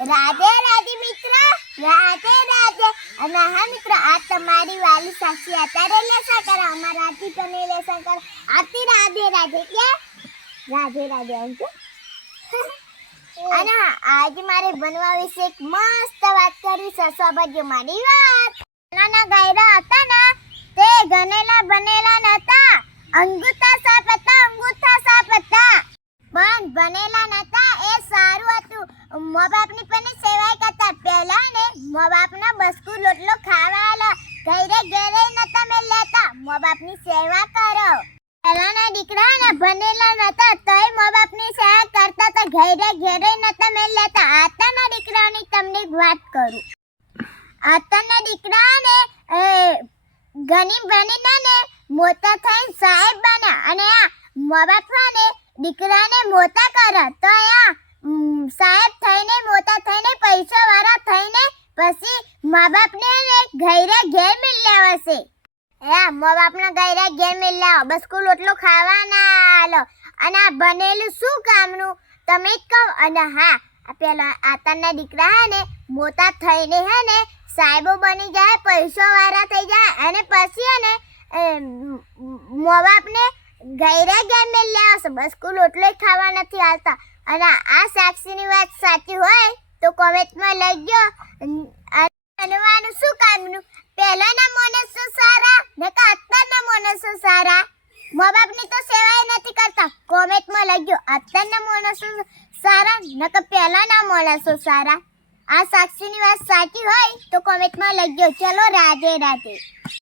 રાધે રાધે મિત્ર, રાધે રાધે. અને હા મિત્ર, આ તમારી વાલી સાસી અત્યારે લેસન કરે, અમારા આતી તો નહીં લેસન કરે. આતી રાધે રાધે કે રાધે રાધે એમ કે. અને આજે મારે બનવા વિશે એક મસ્ત વાત કરવી છે. સમજો મારી વાત. નાના ગાયરા હતા ને તે ગનેલા બનેલા નતા, અંગૂઠા સાપ હતા, અંગૂઠા સાપ હતા. પણ બનેલા નતા એ સારું હતું. મા બાપની પણ સેવા કરતા. પહેલા ને મા બાપના બસકુ લોટલો ખાવા આલા, ઘરે ઘરે નતા મેં લેતા. મા બાપની સેવા કરો. પહેલાના દીકરા ને ભણેલા નતા તોય મા બાપની સેવા કરતા તો ઘરે ઘરે નતા મેં લેતા. આતાના દીકરાની તમને વાત કરું. આતાના દીકરાને ઘણી બનીને ને મોટા થઈને સાહેબ બના. અને આ મા બાપને દીકરાને મોટા કરે તો આ સાહેબ થઈને મોટા થઈને પૈસા વાળા થઈને પછી મા બાપને ઘરે ઘેર મિલ્યા હશે. મા બાપના ઘરે ઘેર મિલ્યા બસ સ્કૂલ એટલો ખાવાના આલો. અને આ બનેલું શું કામનું તમે જ કહો. અને હા, પેલા આતાના દીકરા હે ને મોટા થઈને હે ને સાહેબો બની જાય, પૈસા વાળા થઈ જાય અને પછી હે ને મા બાપને ઘરે ઘેર મિલ્યા હશે. બસ સ્કૂલ એટલો ખાવા નથી આવતા. અને આ સાક્ષીની વાત સાચી હોય તો કોમેન્ટમાં લખજો. બનવાનું શું કામનું? પહેલાના માણસો સારા ને કે અત્યારના માણસો સારા? મા બાપની તો સેવા નથી કરતા. કોમેન્ટમાં લખજો અત્યારના માણસો સારા ને કે પહેલાના માણસો સારા? આ સાક્ષીની વાત સાચી હોય તો કોમેન્ટમાં લખજો. ચલો રાધે રાધે.